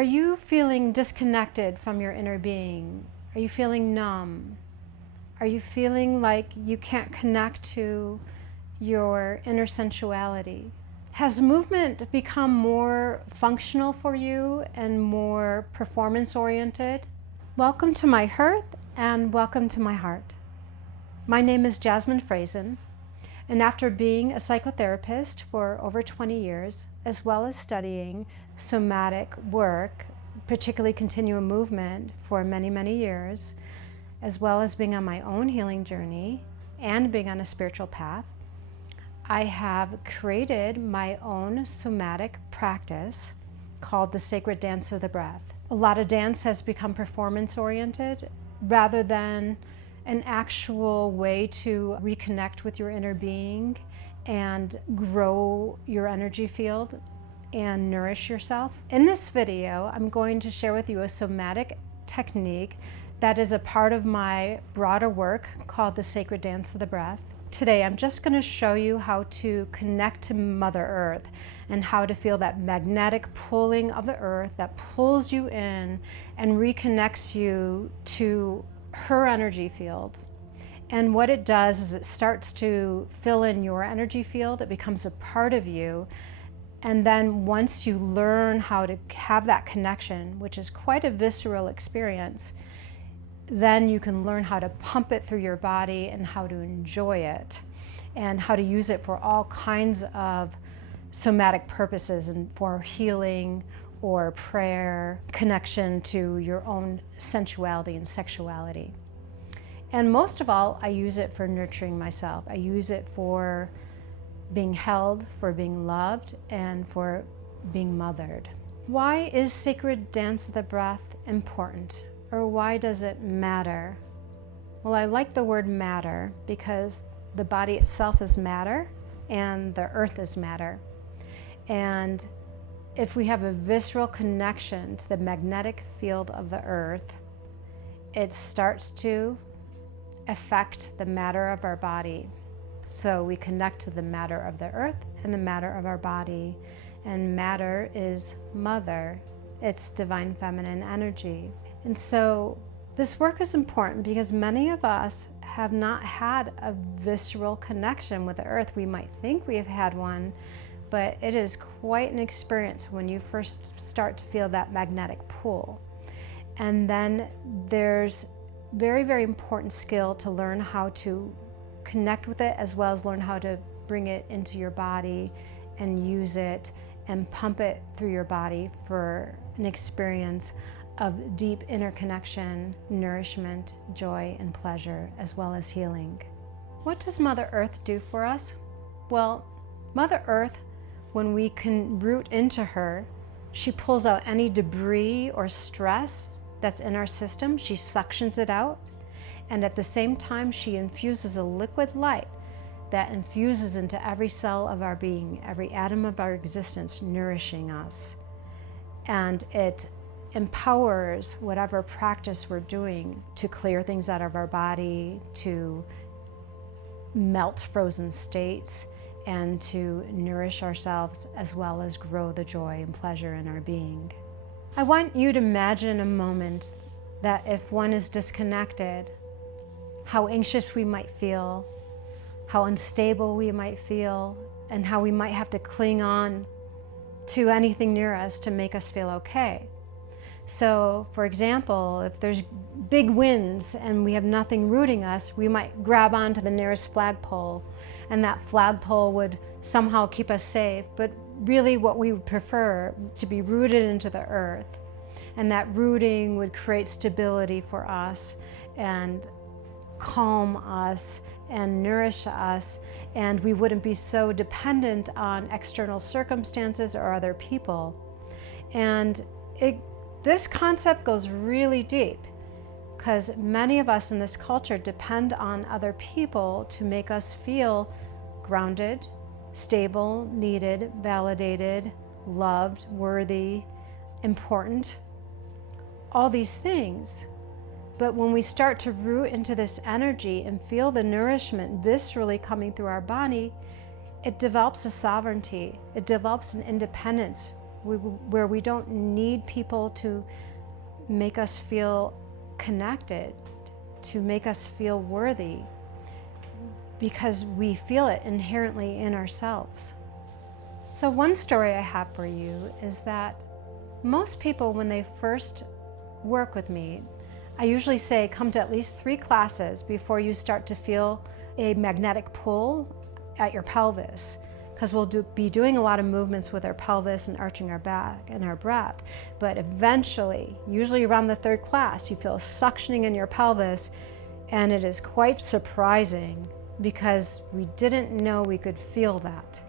Are you feeling disconnected from your inner being? Are you feeling numb? Are you feeling like you can't connect to your inner sensuality? Has movement become more functional for you and more performance-oriented? Welcome to my hearth and welcome to my heart. My name is Jasmine Frazen, and after being a psychotherapist for over 20 years, as well as studying somatic work, particularly continuum movement, for many, many years, as well as being on my own healing journey and being on a spiritual path, I have created my own somatic practice called the Sacred Dance of the Breath. A lot of dance has become performance-oriented rather than an actual way to reconnect with your inner being and grow your energy field and nourish yourself. In this video, I'm going to share with you a somatic technique that is a part of my broader work called the Sacred Dance of the Breath. Today, I'm just going to show you how to connect to Mother Earth and how to feel that magnetic pulling of the earth that pulls you in and reconnects you to her energy field. And what it does is it starts to fill in your energy field. It becomes a part of you. And then once you learn how to have that connection, which is quite a visceral experience, then you can learn how to pump it through your body and how to enjoy it and how to use it for all kinds of somatic purposes and for healing or prayer, connection to your own sensuality and sexuality. And most of all, I use it for nurturing myself. I use it for being held, for being loved, and for being mothered. Why is Sacred Dance of the Breath important? Or why does it matter? Well, I like the word matter because the body itself is matter and the earth is matter. And if we have a visceral connection to the magnetic field of the earth, it starts to affect the matter of our body. So we connect to the matter of the earth and the matter of our body. And matter is mother. It's divine feminine energy. And so this work is important because many of us have not had a visceral connection with the earth. We might think we have had one, but it is quite an experience when you first start to feel that magnetic pull. And then there's very, very important skill to learn how to connect with it, as well as learn how to bring it into your body and use it and pump it through your body for an experience of deep interconnection, nourishment, joy, and pleasure, as well as healing. What does Mother Earth do for us? Well, Mother Earth, when we can root into her, she pulls out any debris or stress that's in our system. She suctions it out. And at the same time, she infuses a liquid light that infuses into every cell of our being, every atom of our existence, nourishing us. And it empowers whatever practice we're doing to clear things out of our body, to melt frozen states, and to nourish ourselves, as well as grow the joy and pleasure in our being. I want you to imagine a moment that if one is disconnected, how anxious we might feel, how unstable we might feel, and how we might have to cling on to anything near us to make us feel okay. So, for example, if there's big winds and we have nothing rooting us, we might grab onto the nearest flagpole, and that flagpole would somehow keep us safe. But really what we would prefer to be rooted into the earth, and that rooting would create stability for us and calm us and nourish us, and we wouldn't be so dependent on external circumstances or other people. And this concept goes really deep because many of us in this culture depend on other people to make us feel grounded, stable, needed, validated, loved, worthy, important, all these things. But when we start to root into this energy and feel the nourishment viscerally coming through our body, it develops a sovereignty, it develops an independence where we don't need people to make us feel connected, to make us feel worthy, because we feel it inherently in ourselves. So one story I have for you is that most people, when they first work with me, I usually say come to at least 3 classes before you start to feel a magnetic pull at your pelvis, because we'll be doing a lot of movements with our pelvis and arching our back and our breath. But eventually, usually around the 3rd class, you feel a suctioning in your pelvis, and it is quite surprising because we didn't know we could feel that.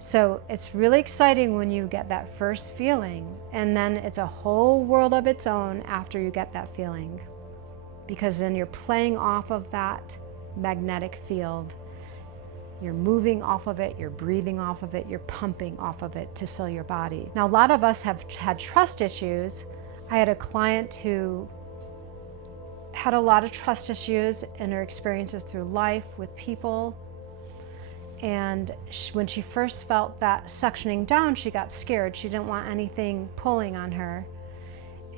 So it's really exciting when you get that first feeling, and then it's a whole world of its own after you get that feeling, because then you're playing off of that magnetic field. You're moving off of it, you're breathing off of it, you're pumping off of it to fill your body. Now, a lot of us have had trust issues. I had a client who had a lot of trust issues in her experiences through life with people. And when she first felt that suctioning down, she got scared. She didn't want anything pulling on her.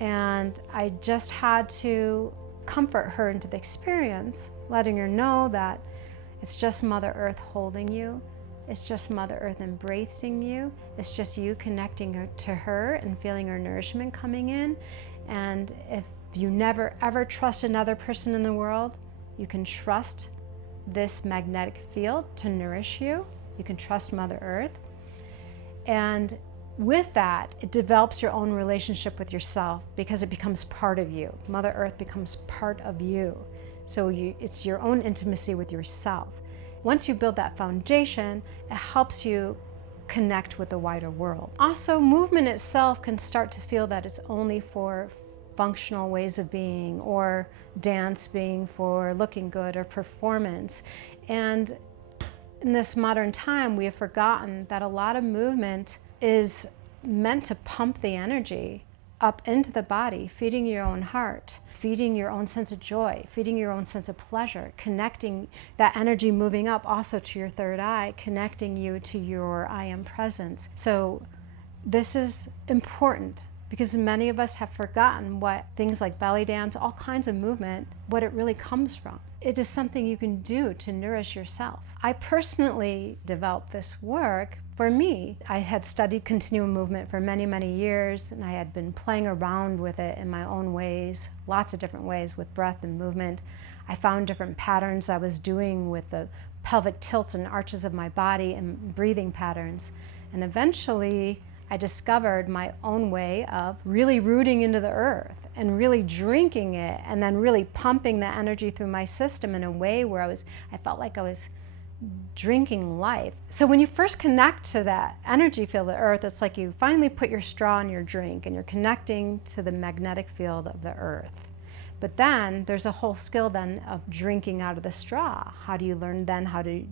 And I just had to comfort her into the experience, letting her know that it's just Mother Earth holding you. It's just Mother Earth embracing you. It's just you connecting to her and feeling her nourishment coming in. And if you never ever trust another person in the world, you can trust this magnetic field to nourish you. You can trust Mother Earth. And with that, it develops your own relationship with yourself, because it becomes part of you. Mother Earth becomes part of you. So it's your own intimacy with yourself. Once you build that foundation, it helps you connect with the wider world. Also, movement itself can start to feel that it's only for functional ways of being, or dance being for looking good or performance. And in this modern time, we have forgotten that a lot of movement is meant to pump the energy up into the body, feeding your own heart, feeding your own sense of joy, feeding your own sense of pleasure, connecting that energy moving up also to your 3rd eye, connecting you to your I am presence. So this is important, because many of us have forgotten what things like belly dance, all kinds of movement, what it really comes from. It is something you can do to nourish yourself. I personally developed this work for me. I had studied continuum movement for many, many years, and I had been playing around with it in my own ways, lots of different ways with breath and movement. I found different patterns I was doing with the pelvic tilts and arches of my body and breathing patterns. And eventually, I discovered my own way of really rooting into the earth and really drinking it, and then really pumping the energy through my system in a way where I felt like I was drinking life. So when you first connect to that energy field of the earth, it's like you finally put your straw in your drink and you're connecting to the magnetic field of the earth. But then there's a whole skill then of drinking out of the straw. How do you learn then how to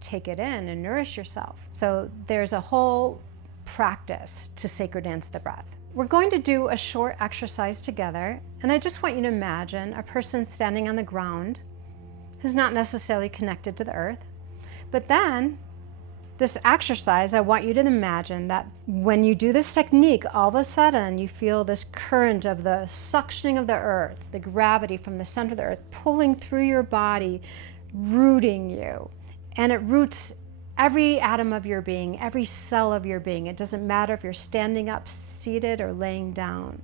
take it in and nourish yourself? So there's a whole practice to sacred dance the breath. We're going to do a short exercise together, and I just want you to imagine a person standing on the ground who's not necessarily connected to the earth. But then this exercise, I want you to imagine that when you do this technique, all of a sudden you feel this current of the suctioning of the earth, the gravity from the center of the earth pulling through your body, rooting you. And it roots every atom of your being, every cell of your being. It doesn't matter if you're standing up, seated, or laying down.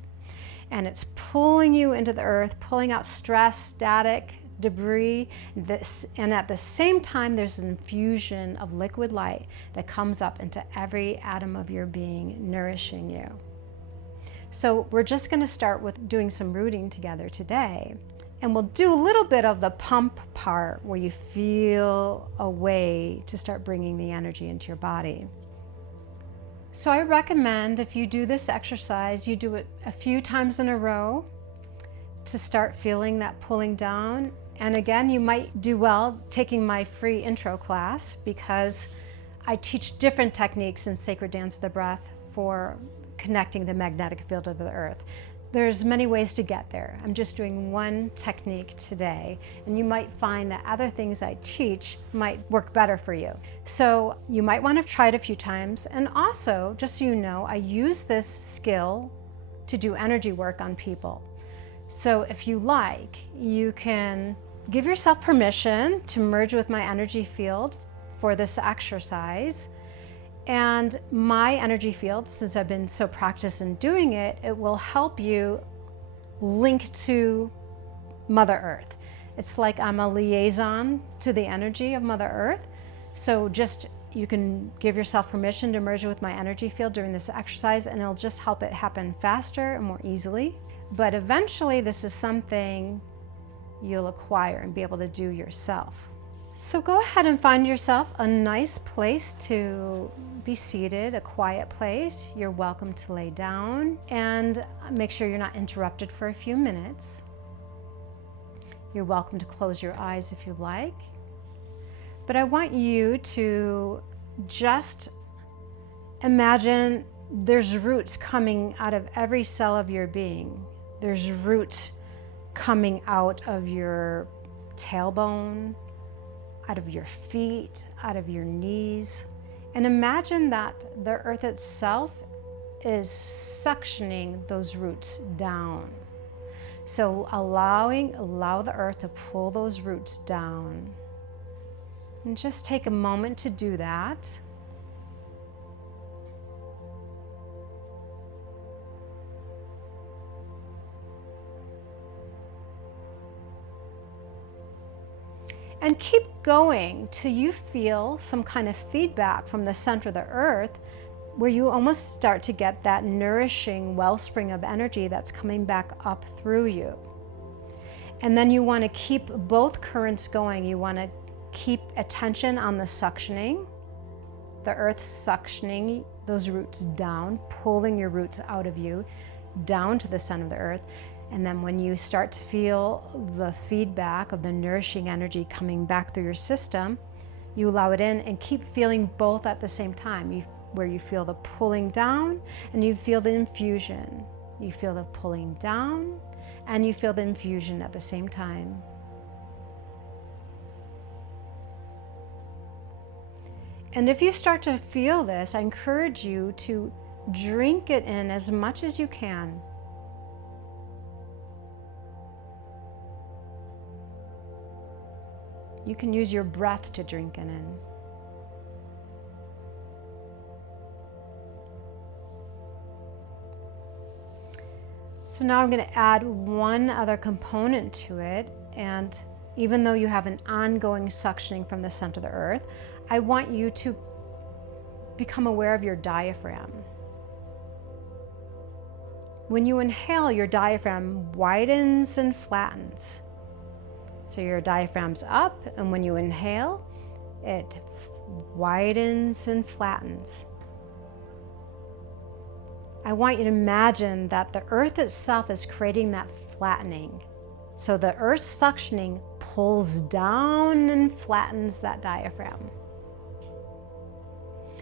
And it's pulling you into the earth, pulling out stress, static, debris. And at the same time, there's an infusion of liquid light that comes up into every atom of your being, nourishing you. So we're just going to start with doing some rooting together today. And we'll do a little bit of the pump part where you feel a way to start bringing the energy into your body. So I recommend, if you do this exercise, you do it a few times in a row to start feeling that pulling down. And again, you might do well taking my free intro class, because I teach different techniques in Sacred Dance of the Breath for connecting the magnetic field of the earth. There's many ways to get there. I'm just doing one technique today, and you might find that other things I teach might work better for you. So you might want to try it a few times. And also, just so you know, I use this skill to do energy work on people. So if you like, you can give yourself permission to merge with my energy field for this exercise. And my energy field, since I've been so practiced in doing it, it will help you link to Mother Earth. It's like I'm a liaison to the energy of Mother Earth. So just, you can give yourself permission to merge with my energy field during this exercise, and it'll just help it happen faster and more easily. But eventually this is something you'll acquire and be able to do yourself. So go ahead and find yourself a nice place to be seated, a quiet place. You're welcome to lay down, and make sure you're not interrupted for a few minutes. You're welcome to close your eyes if you like. But I want you to just imagine there's roots coming out of every cell of your being. There's roots coming out of your tailbone, out of your feet, out of your knees. And imagine that the earth itself is suctioning those roots down. So allow the earth to pull those roots down. And just take a moment to do that. And keep going till you feel some kind of feedback from the center of the earth, where you almost start to get that nourishing wellspring of energy that's coming back up through you. And then you want to keep both currents going. You want to keep attention on the suctioning, the earth suctioning those roots down, pulling your roots out of you down to the center of the earth. And then when you start to feel the feedback of the nourishing energy coming back through your system, you allow it in and keep feeling both at the same time. Where you feel the pulling down and you feel the infusion. You feel the pulling down and you feel the infusion at the same time. And if you start to feel this, I encourage you to drink it in as much as you can. You can use your breath to drink it in. So now I'm going to add one other component to it, and even though you have an ongoing suctioning from the center of the earth, I want you to become aware of your diaphragm. When you inhale, your diaphragm widens and flattens. So your diaphragm's up, and when you inhale, it widens and flattens. I want you to imagine that the earth itself is creating that flattening. So the earth's suctioning pulls down and flattens that diaphragm.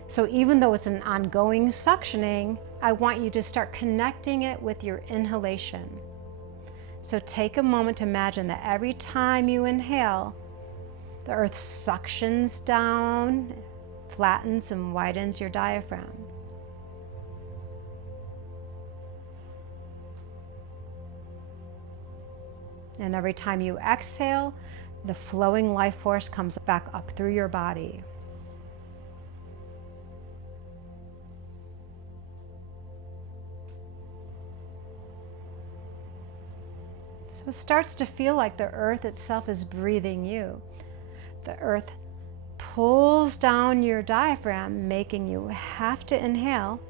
So even though it's an ongoing suctioning, I want you to start connecting it with your inhalation. So take a moment to imagine that every time you inhale, the earth suctions down, flattens and widens your diaphragm. And every time you exhale, the flowing life force comes back up through your body. So it starts to feel like the earth itself is breathing you. The earth pulls down your diaphragm, making you have to inhale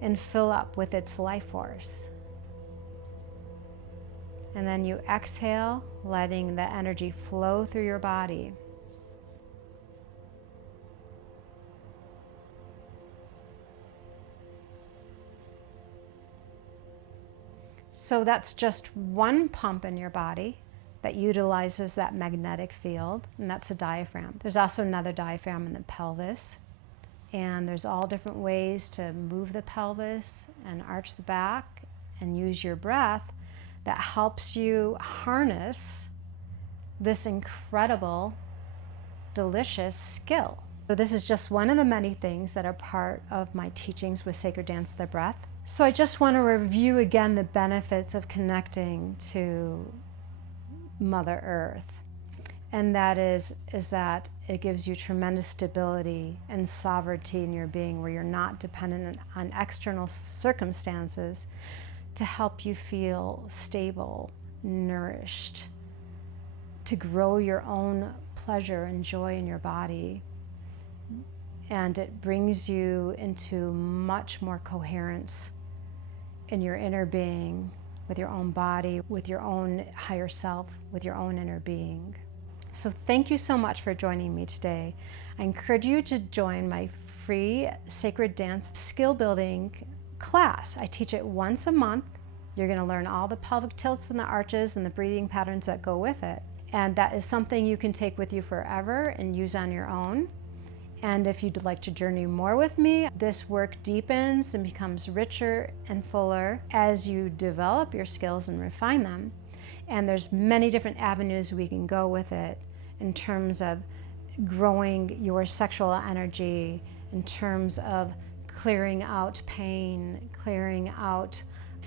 and fill up with its life force. And then you exhale, letting the energy flow through your body. So that's just one pump in your body that utilizes that magnetic field, and that's a diaphragm. There's also another diaphragm in the pelvis. And there's all different ways to move the pelvis and arch the back and use your breath that helps you harness this incredible, delicious skill. So this is just one of the many things that are part of my teachings with Sacred Dance of the Breath. So I just want to review again the benefits of connecting to Mother Earth. And that is that it gives you tremendous stability and sovereignty in your being, where you're not dependent on external circumstances to help you feel stable, nourished, to grow your own pleasure and joy in your body. And it brings you into much more coherence in your inner being, with your own body, with your own higher self, with your own inner being. So thank you so much for joining me today. I encourage you to join my free Sacred Dance skill building class. I teach it once a month. You're going to learn all the pelvic tilts and the arches and the breathing patterns that go with it. And that is something you can take with you forever and use on your own. And if you'd like to journey more with me, this work deepens and becomes richer and fuller as you develop your skills and refine them. And there's many different avenues we can go with it in terms of growing your sexual energy, in terms of clearing out pain, clearing out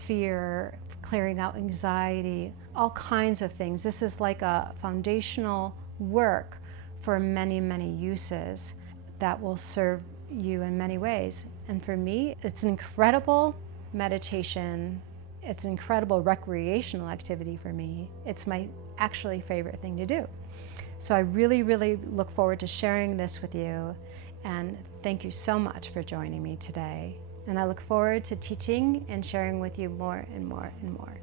fear, clearing out anxiety, all kinds of things. This is like a foundational work for many, many uses that will serve you in many ways. And for me, it's an incredible meditation. It's an incredible recreational activity for me. It's my actually favorite thing to do. So I really, really look forward to sharing this with you. And thank you so much for joining me today. And I look forward to teaching and sharing with you more and more and more.